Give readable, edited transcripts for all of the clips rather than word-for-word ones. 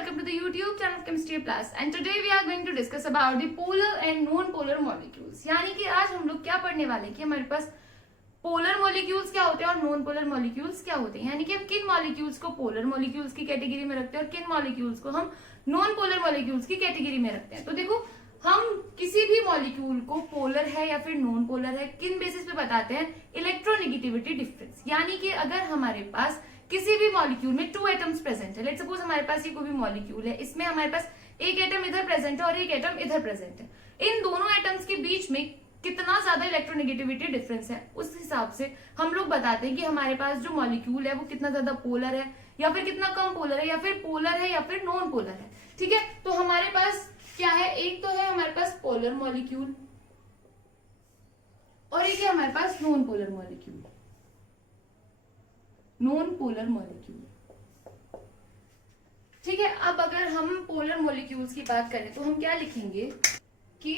welcome to the YouTube channel of Chemistry Plus and today we are going to discuss about the polar and non-polar molecules। यानी कि आज हम लोग क्या पढ़ने वाले हैं कि हमारे पास पोलर मॉलिक्यूल्स क्या होते हैं और नॉन पोलर मॉलिक्यूल्स क्या होते हैं, यानी कि हम किन मॉलिक्यूल्स को पोलर मॉलिक्यूल्स की कैटेगरी में रखते हैं और किन मॉलिक्यूल्स को हम नॉन पोलर मॉलिक्यूल्स की कैटेगरी में रखते हैं। तो देखो, हम किसी भी मॉलिक्यूल को पोलर है या फिर नॉन पोलर है किन बेसिस पे बताते हैं, इलेक्ट्रोनेगेटिविटी डिफरेंस। यानी कि अगर हमारे पास किसी भी मॉलिक्यूल में टू एटम्स प्रेजेंट है, लेट्स सपोज हमारे पास ये कोई भी मॉलिक्यूल है, इसमें हमारे पास एक एटम इधर प्रेजेंट है और एक एटम इधर प्रेजेंट है, इन दोनों एटम्स के बीच में कितना ज्यादा इलेक्ट्रोनेगेटिविटी डिफरेंस है, उस हिसाब से हम लोग बताते हैं कि हमारे पास जो मॉलिक्यूल है वो कितना ज्यादा पोलर है या फिर कितना कम पोलर है या फिर पोलर है या फिर नॉन पोलर है। ठीक है, तो हमारे पास क्या है, एक तो है हमारे पास पोलर मॉलिक्यूल और एक है हमारे पास non polar molecule. Non polar molecule, ठीक है। अब अगर हम पोलर मॉलिक्यूल्स की बात करें तो हम क्या लिखेंगे कि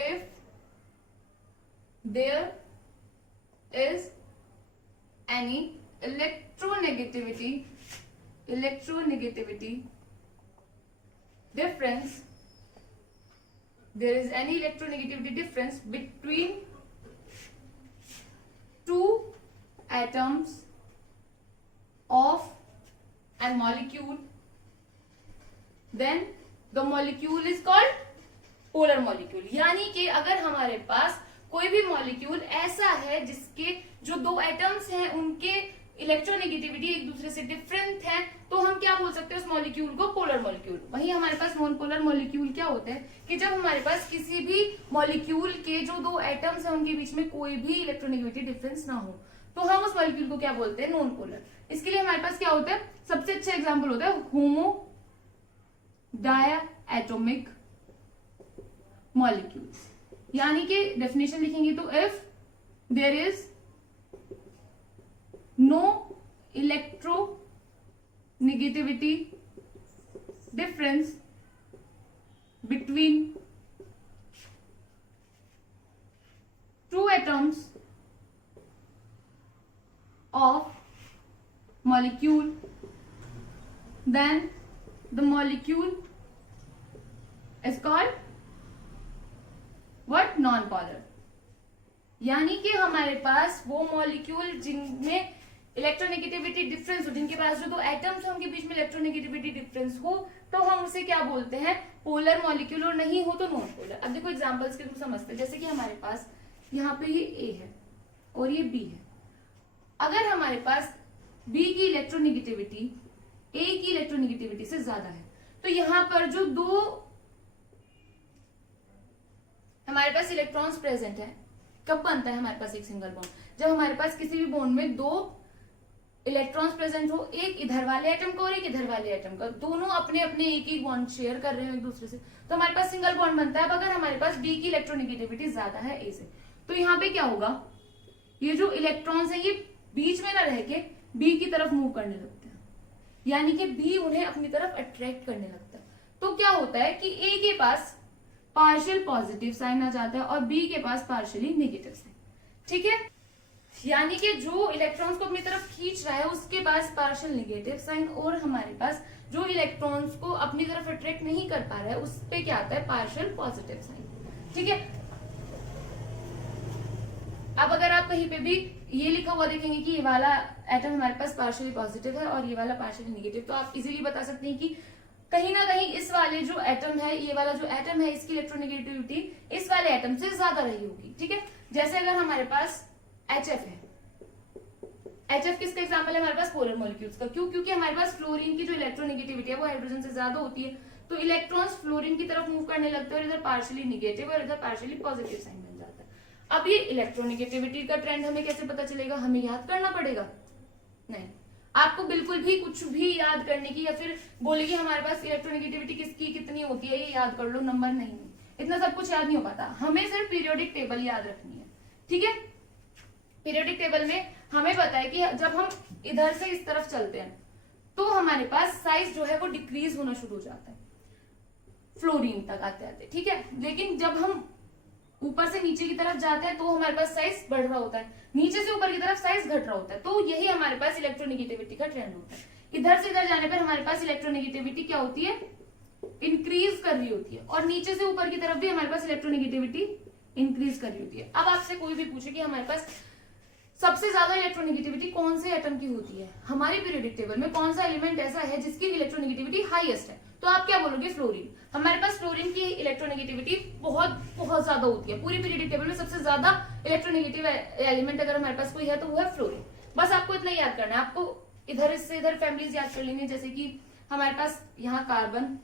if there is any electronegativity difference, there is any electronegativity difference between two atoms of a molecule, then the molecule is called polar molecule। यानी कि अगर हमारे पास कोई भी मॉलिक्यूल ऐसा है जिसके जो दो एटम्स हैं उनके इलेक्ट्रोनेगेटिविटी एक दूसरे से डिफरेंट है, तो हम क्या बोल सकते हैं उस मॉलिक्यूल को, पोलर मॉलिक्यूल। वहीं हमारे पास नॉन पोलर मॉलिक्यूल क्या होते हैं कि जब हमारे पास किसी भी मॉलिक्यूल के जो दो एटम्स हैं उनके बीच में कोई भी इलेक्ट्रोनेगेटिविटी डिफरेंस ना हो, तो हम उस मॉलिक्यूल को क्या बोलते हैं, नॉन पोलर। इसके लिए हमारे पास क्या होता है, सबसे अच्छा एग्जाम्पल होता है होमो डायटोमिक मॉलिक्यूल्स। यानी कि डेफिनेशन लिखेंगे तो if there is no electronegativity difference between two atoms of molecule, then the molecule is called what, non-polar। यानी कि हमारे पास वो मॉलिक्यूल जिनमें इलेक्ट्रोनेगेटिविटी डिफरेंस हो, जिनके पास जो दो एटम्स हैं उनके बीच में इलेक्ट्रोनेगेटिविटी डिफरेंस हो, तो हम उसे क्या बोलते हैं, पोलर मॉलिक्यूल, और नहीं हो तो नॉन पोलर। अब देखो एग्जांपल्स के थ्रू समझते हैं। जैसे कि हमारे पास यहाँ पे ये ए है और ये बी है। अगर हमारे पास बी की इलेक्ट्रोनेगेटिविटी ए की इलेक्ट्रोनेगेटिविटी से ज्यादा है, तो यहाँ पर जो दो हमारे पास इलेक्ट्रॉन्स प्रेजेंट है, कब बनता है हमारे पास एक सिंगल बॉन्ड, जब हमारे पास किसी भी बॉन्ड में दो इलेक्ट्रॉन्स प्रेजेंट हो, एक इधर वाले एटम का और एक इधर वाले एटम का, दोनों अपने अपने एक ही बॉन्ड शेयर कर रहे हो एक दूसरे से, तो हमारे पास सिंगल बॉन्ड बनता है। अब अगर हमारे पास बी की इलेक्ट्रोनेगेटिविटी ज्यादा है ए से, तो यहाँ पे क्या होगा, ये जो इलेक्ट्रॉन्स है ये बीच में ना रह के बी की तरफ मूव करने लगते हैं, यानी कि बी उन्हें अपनी तरफ अट्रैक्ट करने लगता है। तो क्या होता है कि ए के पास पार्शियल पॉजिटिव साइन आ जाता है और बी के पास पार्शियली नेगेटिव साइन। ठीक है, यानी कि जो इलेक्ट्रॉन्स को अपनी तरफ खींच रहा है उसके पास पार्शियल नेगेटिव साइन, और हमारे पास जो इलेक्ट्रॉन्स को अपनी तरफ अट्रैक्ट नहीं कर पा रहा है उस पे क्या आता है, पार्शियल पॉजिटिव साइन। ठीक है, अब अगर आप कहीं पे भी ये लिखा हुआ देखेंगे कि ये वाला एटम हमारे पास पार्शियली पॉजिटिव है और ये वाला पार्शियली नेगेटिव, तो आप इजीली बता सकते हैं कि कहीं ना कहीं इस वाले जो एटम है, ये वाला जो एटम है, इसकी इलेक्ट्रोनेगेटिविटी इस वाले एटम से ज्यादा रही होगी। ठीक है, जैसे अगर हमारे पास HF है, HF किसका एग्जांपल है, हमारे पास पोलर मॉलिक्यूल्स का। क्यों? क्योंकि हमारे पास फ्लोरीन की जो इलेक्ट्रोनेगेटिविटी है वो हाइड्रोजन से ज्यादा होती है, तो इलेक्ट्रॉन्स फ्लोरीन की तरफ मूव करने लगते हैं और इधर पार्शियली नेगेटिव और इधर पार्शियली पॉजिटिव साइन बन जाता है। अब ये इलेक्ट्रोनेगेटिविटी का ट्रेंड हमें कैसे पता चलेगा, हमें याद करना पड़ेगा? नहीं, आपको बिल्कुल भी कुछ भी याद करने की या फिर बोले कि हमारे पास इलेक्ट्रोनेगेटिविटी किसकी कितनी होती है ये याद कर लो, नंबर नहीं, इतना सब कुछ याद नहीं हो पाता। हमें सिर्फ पीरियोडिक टेबल याद रखनी है। ठीक है, पीरियोडिक टेबल में हमें पता है कि जब हम इधर से इस तरफ चलते हैं तो हमारे पास साइज जो है वो डिक्रीज होना शुरू हो जाता है फ्लोरीन तक आते आते। ठीक है, लेकिन जब हम ऊपर से नीचे की तरफ जाते हैं तो हमारे पास साइज बढ़ रहा होता है, नीचे से ऊपर की तरफ साइज घट रहा होता है। तो यही हमारे पास इलेक्ट्रोनेगेटिविटी का ट्रेंड होता है। इधर से इधर जाने पर हमारे पास इलेक्ट्रोनेगेटिविटी क्या होती है, इंक्रीज कर रही होती है, और नीचे से ऊपर की तरफ भी हमारे पास इलेक्ट्रोनेगेटिविटी इंक्रीज कर रही होती है। अब आपसे कोई भी पूछे कि हमारे पास सबसे ज्यादा इलेक्ट्रोनेगेटिविटी कौन से एटम की होती है, हमारी पीरियोडिक टेबल में कौन सा एलिमेंट ऐसा है जिसकी इलेक्ट्रोनेगेटिविटी हाईएस्ट है, तो आप क्या बोलोगे, फ्लोरीन। हमारे पास फ्लोरीन की इलेक्ट्रोनेगेटिविटी बहुत बहुत ज्यादा होती है, पूरी पीरियोडिक टेबल में सबसे ज्यादा इलेक्ट्रोनेगेटिव एलिमेंट अगर हमारे पास कोई है तो वो है फ्लोरीन। बस आपको इतना याद करना है, आपको इधर से इधर फैमिलीज याद कर लेंगे, जैसे कि हमारे पास यहाँ कार्बन,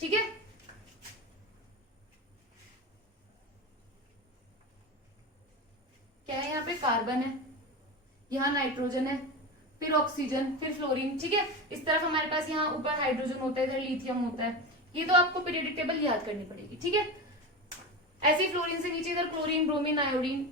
ठीक है, क्या है, यहाँ पे कार्बन है, यहाँ नाइट्रोजन है, फिर ऑक्सीजन, फिर फ्लोरीन, ठीक है। इस तरफ हमारे पास यहाँ ऊपर हाइड्रोजन होता है, इधर लिथियम होता है। ये तो आपको पीरियोडिक टेबल याद करनी पड़ेगी, ठीक है। ऐसे फ्लोरीन से नीचे इधर क्लोरीन, ब्रोमीन, आयोडीन,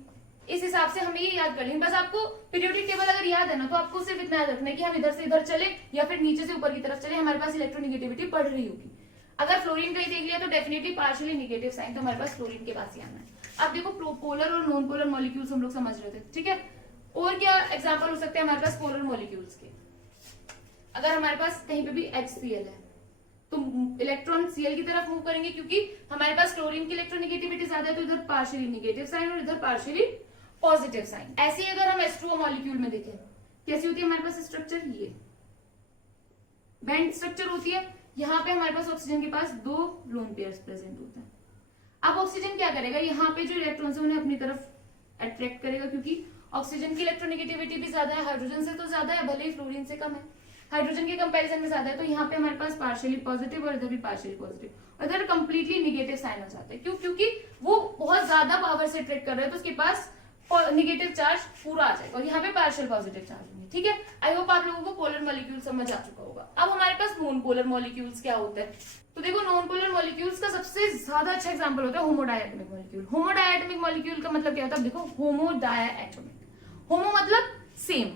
इस हिसाब से हमें ये याद कर लेंगे। बस आपको पीरियोडिक टेबल अगर याद है ना, तो आपको सिर्फ इतना याद रखना है कि हम इधर से इधर चले या फिर नीचे से ऊपर की तरफ चले, हमारे पास इलेक्ट्रोनेगेटिविटी बढ़ रही होगी। अगर फ्लोरीन कहीं देख लिया तो डेफिनेटली पार्शियली नेगेटिव साइन, तो हमारे पास फ्लोरीन के पास ही आना है। अब देखो पोलर और नॉन पोलर मॉलिक्यूल्स हम लोग समझ रहे थे, ठीक है। और क्या एग्जांपल हो सकते हैं हमारे पास पोलर मॉलिक्यूल्स के, अगर हमारे पास कहीं पे भी HCl है तो इलेक्ट्रॉन Cl की तरफ मूव करेंगे, क्योंकि हमारे पास क्लोरीन की इलेक्ट्रोनेगेटिविटी ज्यादा है, तो इधर पार्शियली नेगेटिव साइन और इधर पार्शियली पॉजिटिव साइन। ऐसे अगर हम H2O मॉलिक्यूल में देखें, कैसी होती है हमारे पास स्ट्रक्चर, ये बैंड स्ट्रक्चर होती है। यहाँ पे हमारे पास ऑक्सीजन के पास 2 लोन पेयर्स प्रेजेंट होते हैं। अब ऑक्सीजन क्या करेगा, यहाँ पे जो इलेक्ट्रॉन्स है उन्हें अपनी तरफ अट्रैक्ट करेगा, क्योंकि ऑक्सीजन की इलेक्ट्रोनेगेटिविटी भी ज्यादा है, हाइड्रोजन से तो ज्यादा है, भले ही फ्लोरीन से कम है, हाइड्रोजन के कंपैरिजन में ज्यादा है। तो यहाँ पे हमारे पास पार्शियली पॉजिटिव और इधर भी पार्शियली पॉजिटिव, और इधर कंप्लीटली नेगेटिव साइन हो जाता है। क्यों, क्योंकि वो बहुत ज्यादा पावर से अट्रैक्ट कर रहे हैं, तो उसके पास नेगेटिव चार्ज पूरा आ जाएगा, और यहाँ पे पार्शियल पॉजिटिव चार्ज होंगे, ठीक है। आई होप आप लोगों को पोलर मॉलिक्यूल समझ आ चुका होगा। अब हमारे पास नॉन पोलर मॉलिक्यूल्स क्या होता है, तो देखो नॉन पोलर मॉलिक्यूल्स का सबसे ज्यादा अच्छा एग्जांपल होता है होमोडायटोमिक मॉलिक्यूल। होमोडायटोमिक मॉलिक्यूल का मतलब क्या होता है, देखो होमोडायटोमिक, होमो मतलब सेम,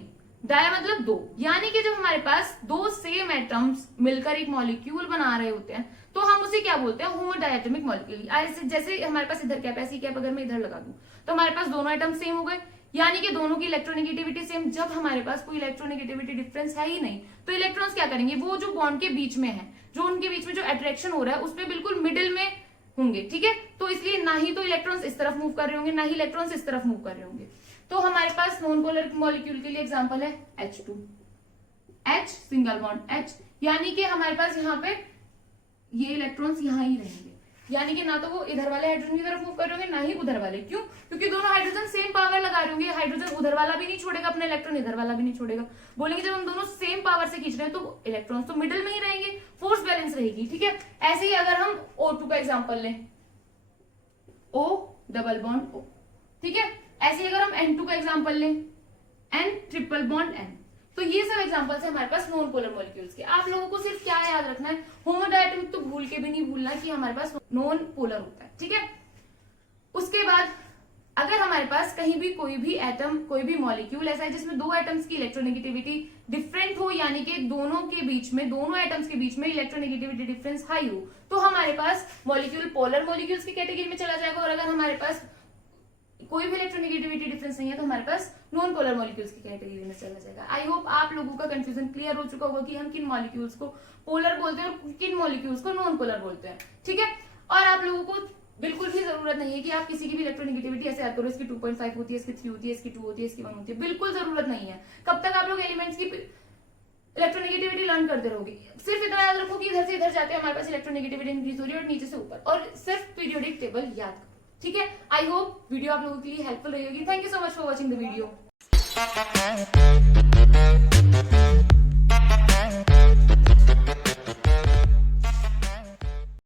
डाया मतलब 2, यानी कि जब हमारे पास 2 सेम एटम्स मिलकर एक मॉलिक्यूल बना रहे होते हैं तो हम उसे क्या बोलते हैं, होमोडायटोमिक मॉलिक्यूल। जैसे हमारे पास इधर कैप, ऐसी कैप अगर मैं इधर लगा दूं तो हमारे पास दोनों एटम सेम हो गए, यानी कि दोनों की इलेक्ट्रोनेगेटिविटी सेम। जब हमारे पास कोई इलेक्ट्रोनेगेटिविटी डिफरेंस है ही नहीं, तो इलेक्ट्रॉन्स क्या करेंगे, वो जो बॉन्ड के बीच में है, जो उनके बीच में जो अट्रैक्शन हो रहा है उसमें बिल्कुल मिडिल में होंगे, ठीक है। तो इसलिए ना ही तो इलेक्ट्रॉन्स इस तरफ मूव कर रहे होंगे, ना ही इलेक्ट्रॉन्स इस तरफ मूव कर रहे होंगे। तो हमारे पास नॉन पोलर मॉलिक्यूल के लिए एग्जांपल है H2, H single bond H, यानी कि हमारे पास यहाँ पे ये इलेक्ट्रॉन्स यहाँ ही रहेंगे, यानी कि ना तो वो इधर वाले हाइड्रोजन की तरफ मूव कर रहे होंगे, ना ही उधर वाले। क्यों, क्योंकि दोनों हाइड्रोजन सेम पावर लगा रहे होंगे, हाइड्रोजन उधर वाला भी नहीं छोड़ेगा अपना इलेक्ट्रॉन, इधर वाला भी नहीं छोड़ेगा। बोलेंगे जब हम दोनों सेम पावर से खींच रहे हैं तो इलेक्ट्रॉन्स तो मिडिल में ही रहेंगे, फोर्स बैलेंस रहेगी, ठीक है। ऐसे ही अगर हम O2 का एग्जाम्पल लें, O डबल बॉन्ड O, ठीक है। ऐसे ही अगर हम N2 का एग्जांपल लें, N ट्रिपल बॉन्ड N, तो ये सब एग्जांपल्स है हमारे पास नॉन पोलर मॉलिक्यूल्स के। आप लोगों को सिर्फ क्या याद रखना है, होमोडायटोमिक तो भूल के भी नहीं भूलना कि हमारे पास नॉन पोलर होता है, ठीक है। उसके बाद अगर हमारे पास कहीं भी कोई भी एटम, कोई भी मॉलिक्यूल ऐसा है जिसमें 2 एटम्स की इलेक्ट्रोनेगेटिविटी डिफरेंट हो, यानी कि दोनों के बीच में, दोनों एटम्स के बीच में इलेक्ट्रोनेगेटिविटी डिफरेंस हाई हो, तो हमारे पास मॉलिक्यूल पोलर मॉलिक्यूल्स की कैटेगरी में चला जाएगा। और अगर हमारे पास कोई भी इलेक्ट्रोनेगेटिविटी डिफरेंस नहीं है तो हमारे पास नॉन पोलर मॉलिक्यूल्स की कैटेगरी में चला जाएगा। आई होप आप लोगों का कंफ्यूजन क्लियर हो चुका होगा कि हम किन मॉलिक्यूल्स को पोलर बोलते हैं और किन मॉलिक्यूल्स को नॉन पोलर बोलते हैं, ठीक है। और आप लोगों को बिल्कुल भी जरूरत नहीं है कि आप किसी की भी इलेक्ट्रोनेगेटिविटी ऐसे याद करो, इसकी 2.5 होती है, इसकी 3 होती है, इसकी 2 होती है, इसकी 1 होती है, बिल्कुल जरूरत नहीं है। कब तक आप लोग एलिमेंट्स की इलेक्ट्रोनेगेटिविटी लर्न करते रहोगे। सिर्फ इतना याद रखो कि इधर से इधर जाते हैं हमारे पास इलेक्ट्रोनेगेटिविटी इंक्रीज हो रही है, और नीचे से ऊपर, और सिर्फ पीरियोडिक टेबल याद करो, ठीक है। आई होप वीडियो आप लोगों के लिए हेल्पफुल रही होगी। Thank you so much for watching the video.